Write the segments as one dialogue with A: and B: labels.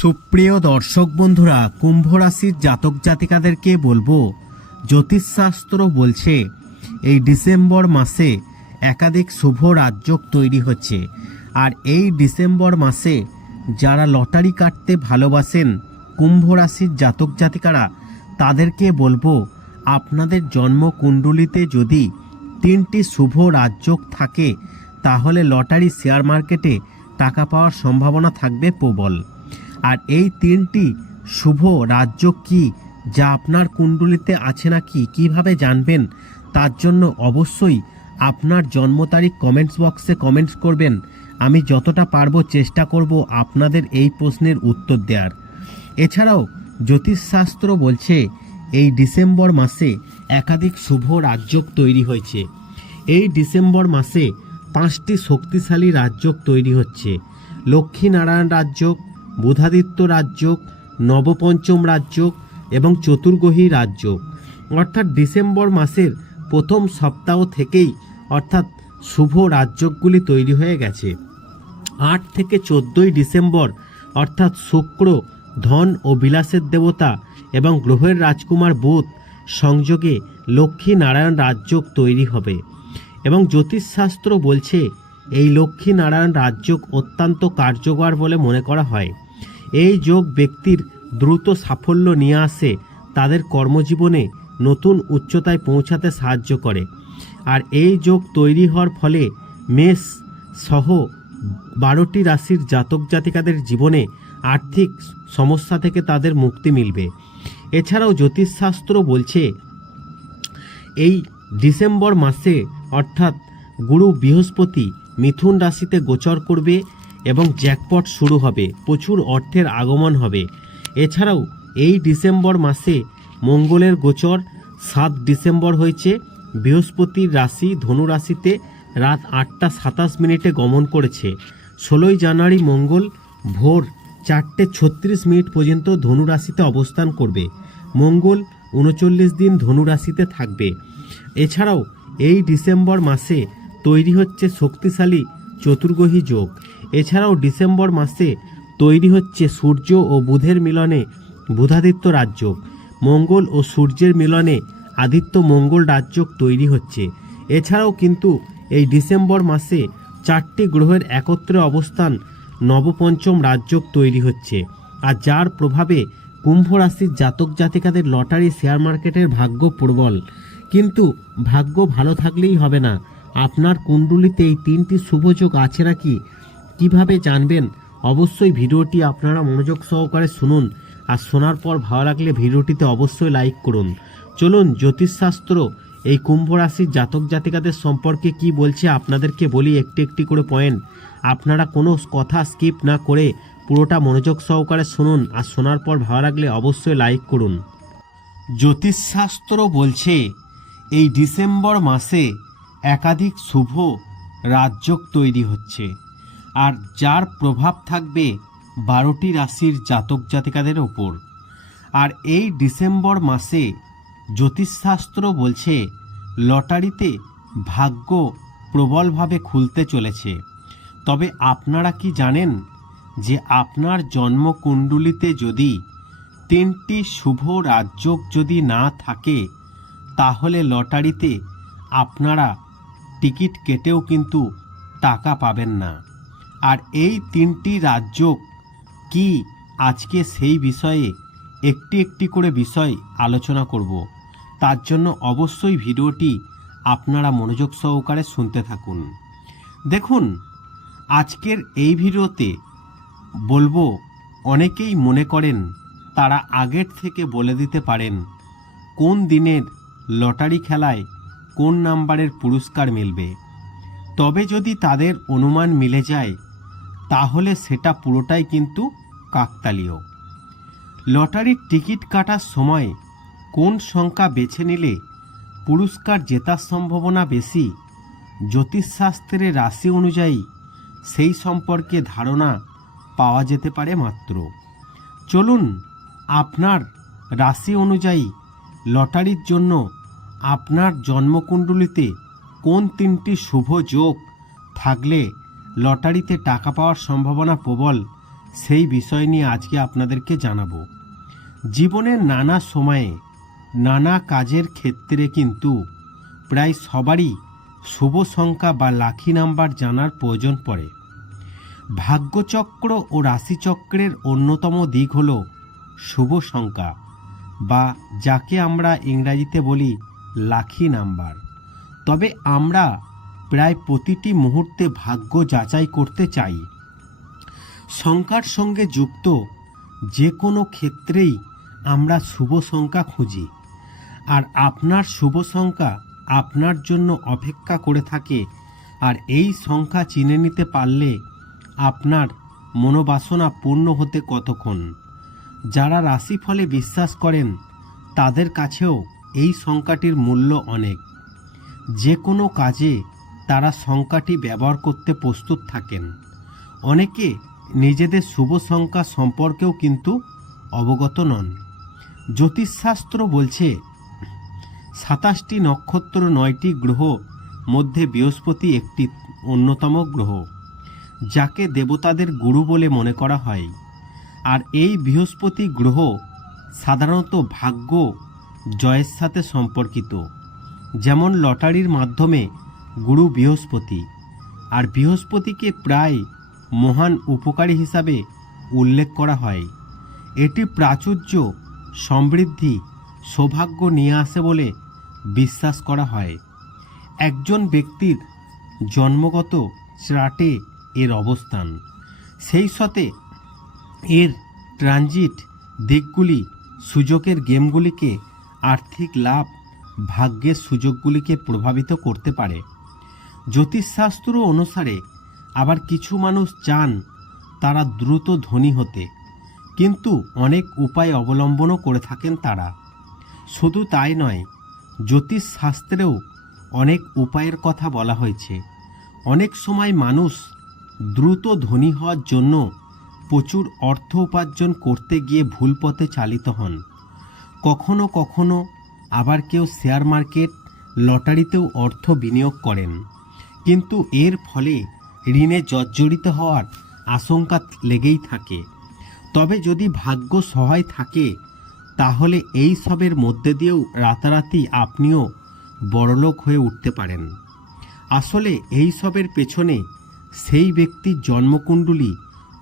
A: সুপ্রিয় দর্শক বন্ধুরা কুম্ভ রাশির জাতক জাতিকাদেরকে বলব, জ্যোতিষশাস্ত্র বলছে, এই ডিসেম্বর মাসে একাধিক শুভ রাজযোগ তৈরি হচ্ছে। আর এই ডিসেম্বর মাসে যারা লটারি কাটতে ভালোবাসেন কুম্ভ রাশির জাতক জাতিকারা, তাদেরকে বলব, আপনাদের জন্মকুণ্ডলিতে যদি তিনটি শুভ রাজযোগ থাকে, তাহলে লটারি শেয়ার মার্কেটে টাকা পাওয়ার সম্ভাবনা থাকবে প্রবল। আর এই তিনটি শুভ রাজ্য কি যা আপনার কুণ্ডলিতে আছে নাকি, কীভাবে জানবেন? তার জন্য অবশ্যই আপনার জন্ম তারিখ কমেন্টস বক্সে কমেন্টস করবেন। আমি যতটা পারব চেষ্টা করব আপনাদের এই প্রশ্নের উত্তর দেওয়ার এছাড়াও জ্যোতিষশাস্ত্র বলছে, এই ডিসেম্বর মাসে একাধিক শুভ রাজযোগ তৈরি হয়েছে। এই ডিসেম্বর মাসে পাঁচটি শক্তিশালী রাজযোগ তৈরি হচ্ছে। লক্ষ্মীনারায়ণ রাজযোগ বুধাদিত্য রাজ্য নবপঞ্চম রাজ্য এবং চতুর্গ্রহী রাজ্য অর্থাৎ ডিসেম্বর মাসের প্রথম সপ্তাহ থেকেই অর্থাৎ শুভ রাজ্যগুলি তৈরি হয়ে গেছে। আট থেকে চোদ্দোই ডিসেম্বর অর্থাৎ শুক্র, ধন ও বিলাসের দেবতা এবং গ্রহের রাজকুমার বুধ সংযোগে লক্ষ্মী নারায়ণ রাজযোগ তৈরি হবে এবং জ্যোতিষশাস্ত্র বলছে, এই লক্ষ্মী নারায়ণ রাজযোগ অত্যন্ত কার্যকর বলে মনে করা হয়। এই যোগ ব্যক্তির দ্রুত সাফল্য নিয়ে আসে, তাদের কর্মজীবনে নতুন উচ্চতায় পৌঁছাতে সাহায্য করে। আর এই যোগ তৈরি হওয়ার ফলে মেষ সহ বারোটি রাশির জাতক জাতিকাদের জীবনে আর্থিক সমস্যা থেকে তাদের মুক্তি মিলবে। এছাড়াও জ্যোতিষশাস্ত্র বলছে, এই ডিসেম্বর মাসে অর্থাৎ গুরু বৃহস্পতি মিথুন রাশিতে গোচর করবে এবং জ্যাকপট শুরু হবে, প্রচুর অর্থের আগমন হবে। এছাড়াও, এই ডিসেম্বর মাসে মঙ্গলের গোচর, সাত ডিসেম্বর হয়েছে, বৃহস্পতির রাশি ধনু রাশিতে রাত আটটা সাতাশ মিনিটে গমন করেছে। ষোলোই জানুয়ারি মঙ্গল ভোর চারটে ছত্রিশ মিনিট পর্যন্ত ধনু রাশিতে অবস্থান করবে। মঙ্গল উনচল্লিশ দিন ধনু রাশিতে থাকবে। এছাড়াও, এই ডিসেম্বর মাসে তৈরি হচ্ছে শক্তিশালী চতুর্গ্রহী যোগ। এছাড়াও ডিসেম্বর মাসে তৈরি হচ্ছে সূর্য ও বুধের মিলনে বুধাদিত্য রাজযোগ। মঙ্গল ও সূর্যের মিলনে আদিত্য মঙ্গল রাজযোগ তৈরি হচ্ছে। এছাড়াও কিন্তু এই ডিসেম্বর মাসে চারটি গ্রহের একত্রে অবস্থান নবপঞ্চম রাজযোগ তৈরি হচ্ছে। আর যার প্রভাবে কুম্ভ রাশির জাতক জাতিকাদের লটারি শেয়ার মার্কেটের ভাগ্য প্রবল। কিন্তু ভাগ্য ভালো থাকলেই হবে না। আপনার কুণ্ডলিতে এই তিনটি শুভযোগ আছে নাকি? কীভাবে জানবেন? অবশ্যই ভিডিওটি আপনারা মনোযোগ সহকারে শুনুন। আর শোনার পর ভালো লাগলে ভিডিওটিতে অবশ্যই লাইক করুন। চলুন, জ্যোতিষশাস্ত্র, এই কুম্ভ রাশির জাতক জাতিকাদের সম্পর্কে কি বলছে আপনাদেরকে বলি একটি একটি করে পয়েন্ট। আপনারা কোনো কথা স্কিপ না করে পুরোটা মনোযোগ সহকারে শুনুন আর শোনার পর ভালো লাগলে অবশ্যই লাইক করুন। জ্যোতিষশাস্ত্র বলছে, এই ডিসেম্বর মাসে একাধিক শুভ রাজযোগ তৈরি হচ্ছে। আর যার প্রভাব থাকবে বারোটি রাশির জাতক জাতিকাদের ওপর। আর এই ডিসেম্বর মাসে জ্যোতিষশাস্ত্র বলছে, লটারিতে ভাগ্য প্রবলভাবে খুলতে চলেছে। তবে আপনারা কি জানেন যে আপনার জন্মকুণ্ডলিতে যদি তিনটি শুভ রাজযোগ যদি না থাকে, তাহলে লটারিতে আপনারা টিকিট কেটেও কিন্তু টাকা পাবেন না। আর এই তিনটি রাজ্য কি আজকে সেই বিষয়ে একটি একটি করে বিষয় আলোচনা করব। তার জন্য অবশ্যই ভিডিওটি আপনারা মনোযোগ সহকারে শুনতে থাকুন। দেখুন, আজকের এই ভিডিওতে বলব, অনেকেই মনে করেন তারা আগের থেকে বলে দিতে পারেন, কোন দিনের লটারি খেলায় কোন নাম্বারের পুরস্কার মিলবে? তবে যদি তাদের অনুমান মিলে যায়, তাহলে সেটা পুরোটাই কিন্তু কাকতালীয়। লটারির টিকিট কাটার সময় কোন সংখ্যা বেছে নিলে পুরস্কার জেতার সম্ভাবনা বেশি, জ্যোতিষশাস্ত্রের রাশি অনুযায়ী সেই সম্পর্কে ধারণা পাওয়া যেতে পারে মাত্র। চলুন, আপনার রাশি অনুযায়ী লটারির জন্য আপনার জন্মকুণ্ডলিতে কোন তিনটি শুভ যোগ থাকলে লটারিতে টাকা পাওয়ার সম্ভাবনা প্রবল, সেই বিষয় নিয়ে আজকে আপনাদেরকে জানাব। জীবনের নানা সময়ে নানা কাজের ক্ষেত্রে কিন্তু প্রায় সবারই শুভ সংখ্যা বা লাখি নাম্বার জানার প্রয়োজন পড়ে। ভাগ্যচক্র ও রাশিচক্রের অন্যতম দিক হল শুভ সংখ্যা বা যাকে আমরা ইংরাজিতে বলি লাখি নাম্বার। তবে আমরা প্রায় প্রতিটি মুহূর্তে ভাগ্য যাচাই করতে চাই। সংখ্যার সঙ্গে যুক্ত যে কোনো ক্ষেত্রেই আমরা শুভ সংখ্যা খুঁজি। আর আপনার শুভ সংখ্যা আপনার জন্য অপেক্ষা করে থাকে। আর এই সংখ্যা চিনে নিতে পারলে আপনার মনোবাসনা পূর্ণ হতে কতক্ষণ? যারা রাশিফলে বিশ্বাস করেন, তাদের কাছেও এই সংখ্যাটির মূল্য অনেক। যে কোনো কাজে তারা সংখ্যাটি ব্যবহার করতে প্রস্তুত থাকেন। অনেকে নিজেদের শুভ সংখ্যা সম্পর্কেও কিন্তু অবগত নন। জ্যোতিষশাস্ত্র বলছে, সাতাশটি নক্ষত্র নয়টি গ্রহ মধ্যে বৃহস্পতি একটি অন্যতম গ্রহ, যাকে দেবতাদের গুরু বলে মনে করা হয়। আর এই বৃহস্পতি গ্রহ সাধারণত ভাগ্য জয়ের সাথে সম্পর্কিত, যেমন লটারির মাধ্যমে গুরু বৃহস্পতি। আর বৃহস্পতিকে প্রায় মহান উপকারী হিসাবে উল্লেখ করা হয়। এটি প্রাচুর্য, সমৃদ্ধি, সৌভাগ্য নিয়ে আসে বলে বিশ্বাস করা হয়। একজন ব্যক্তির জন্মগত চার্টে এর অবস্থান। সেই সাথে এর ট্রানজিট দিকগুলি, সুযোগের গেমগুলিকে আর্থিক লাভ ভাগ্যের সুযোগগুলিকে প্রভাবিত করতে পারে। জ্যোতিষশাস্ত্র অনুসারে আবার কিছু মানুষ চান তারা দ্রুত ধনী হতে, কিন্তু অনেক উপায় অবলম্বনও করে থাকেন তারা। শুধু তাই নয়, জ্যোতিষশাস্ত্রেও অনেক উপায়ের কথা বলা হয়েছে। অনেক সময় মানুষ দ্রুত ধনী হওয়ার জন্য প্রচুর অর্থ উপার্জন করতে গিয়ে ভুল পথে চালিত হন। কখনো কখনো আবার কেউ শেয়ার মার্কেট, লটারিতেও অর্থ বিনিয়োগ করেন। কিন্তু এর ফলে ঋণে জর্জরিত হওয়ার আশঙ্কা লেগেই থাকে। তবে যদি ভাগ্য সহায় থাকে, তাহলে এই সবের মধ্যে দিয়েও রাতারাতি আপনিও বড়লোক হয়ে উঠতে পারেন। আসলে এই সবের পেছনে সেই ব্যক্তির জন্মকুণ্ডলী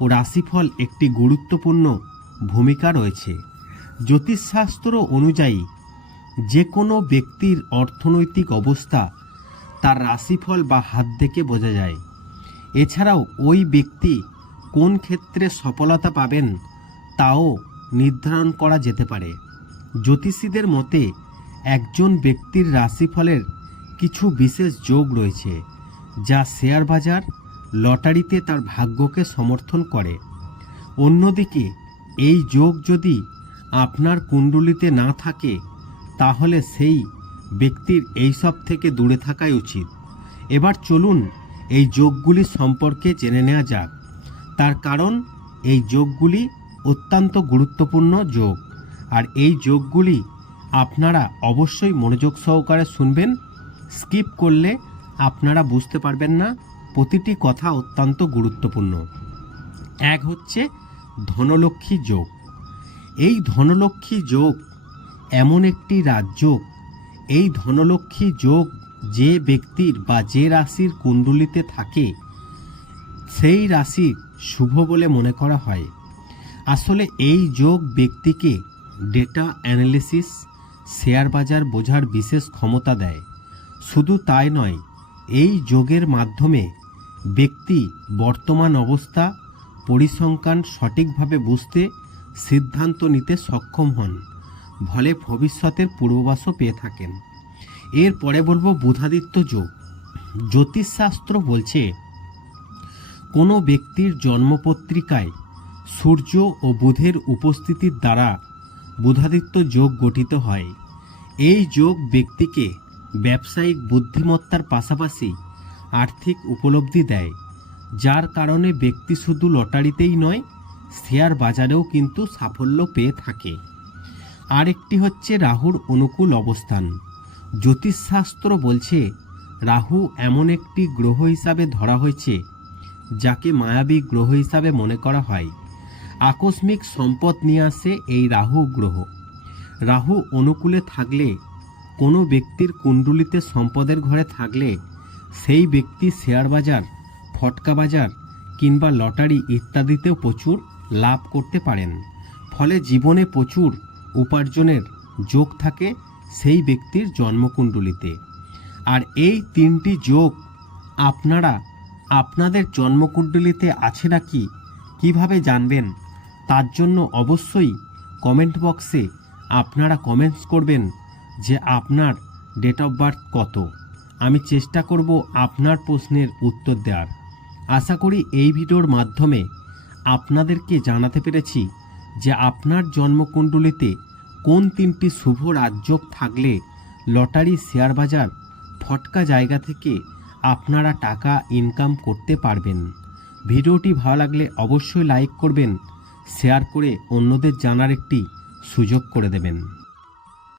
A: ও রাশিফল একটি গুরুত্বপূর্ণ ভূমিকা রয়েছে। জ্যোতিষশাস্ত্র অনুযায়ী যে কোনো ব্যক্তির অর্থনৈতিক অবস্থা তার রাশিফল বা হাত দেখে বোঝা যায়। এছাড়াও ওই ব্যক্তি কোন ক্ষেত্রে সফলতা পাবেন তাও নির্ধারণ করা যেতে পারে। জ্যোতিষীদের মতে, একজন ব্যক্তির রাশিফলের কিছু বিশেষ যোগ রয়েছে, যা শেয়ার বাজার, লটারিতে তার ভাগ্যকে সমর্থন করে। অন্যদিকে, এই যোগ যদি আপনার কুণ্ডলিতে না থাকে, তাহলে সেই ব্যক্তির এইসব থেকে দূরে থাকাই উচিত। এবার চলুন এই যোগগুলি সম্পর্কে জেনে নেওয়া যাক। তার কারণ, এই যোগগুলি অত্যন্ত গুরুত্বপূর্ণ যোগ। আর এই যোগগুলি আপনারা অবশ্যই মনোযোগ সহকারে শুনবেন। স্কিপ করলে আপনারা বুঝতে পারবেন না, প্রতিটি কথা অত্যন্ত গুরুত্বপূর্ণ। এক হচ্ছে ধনলক্ষ্মী যোগ। এই ধনলক্ষ্মী যোগ এমন একটি রাজযোগ এই ধনলক্ষ্মী যোগ যে ব্যক্তির বা যে রাশির কুণ্ডলিতে থাকে, সেই রাশি শুভ বলে মনে করা হয়। আসলে এই যোগ ব্যক্তিকে ডেটা অ্যানালিসিস, শেয়ার বাজার বোঝার বিশেষ ক্ষমতা দেয়। শুধু তাই নয়, এই যোগের মাধ্যমে ব্যক্তি বর্তমান অবস্থা, পরিসংখ্যান সঠিকভাবে বুঝতে সিদ্ধান্ত নিতে সক্ষম হন। ফলে ভবিষ্যতের পূর্বাভাসও পেয়ে থাকেন। এরপরে বলব বুধাদিত্য যোগ। জ্যোতিষশাস্ত্র বলছে, কোনো ব্যক্তির জন্মপত্রিকায় সূর্য ও বুধের উপস্থিতির দ্বারা বুধাদিত্য যোগ গঠিত হয়। এই যোগ ব্যক্তিকে ব্যবসায়িক বুদ্ধিমত্তার পাশাপাশি আর্থিক উপলব্ধি দেয়, যার কারণে ব্যক্তি শুধু লটারিতেই নয় শেয়ার বাজারেও কিন্তু সাফল্য পেয়ে থাকে। আরেকটি হচ্ছে রাহুর অনুকূল অবস্থান। জ্যোতিষশাস্ত্র বলছে, রাহু এমন একটি গ্রহ হিসাবে ধরা হয়েছে, যাকে মায়াবী গ্রহ হিসাবে মনে করা হয়। আকস্মিক সম্পদ নিয়ে আসে এই রাহু গ্রহ। রাহু অনুকূলে থাকলে, কোনো ব্যক্তির কুণ্ডুলিতে সম্পদের ঘরে থাকলে, সেই ব্যক্তি শেয়ার বাজার, ফটকা বাজার কিংবা লটারি ইত্যাদিতেও প্রচুর লাভ করতে পারেন। ফলে জীবনে প্রচুর উপার্জনের যোগ থাকে সেই ব্যক্তির জন্মকুণ্ডলিতে। আর এই তিনটি যোগ আপনারা আপনাদের জন্মকুণ্ডলিতে আছে নাকি, কীভাবে জানবেন, তার জন্য অবশ্যই কমেন্ট বক্সে আপনারা কমেন্টস করবেন যে আপনার ডেট অফ বার্থ কত। আমি চেষ্টা করব আপনার প্রশ্নের উত্তর দেওয়ার। আশা করি এই ভিডিওর মাধ্যমে আপনাদেরকে জানাতে পেরেছি যে আপনার জন্মকুণ্ডলিতে কোন তিনটি শুভ রাজযোগ থাকলে লটারি, শেয়ার বাজার, ফটকা জায়গা থেকে আপনারা টাকা ইনকাম করতে পারবেন। ভিডিওটি ভালো লাগলে অবশ্যই লাইক করবেন শেয়ার করে অন্যদের জানার একটি সুযোগ করে দেবেন।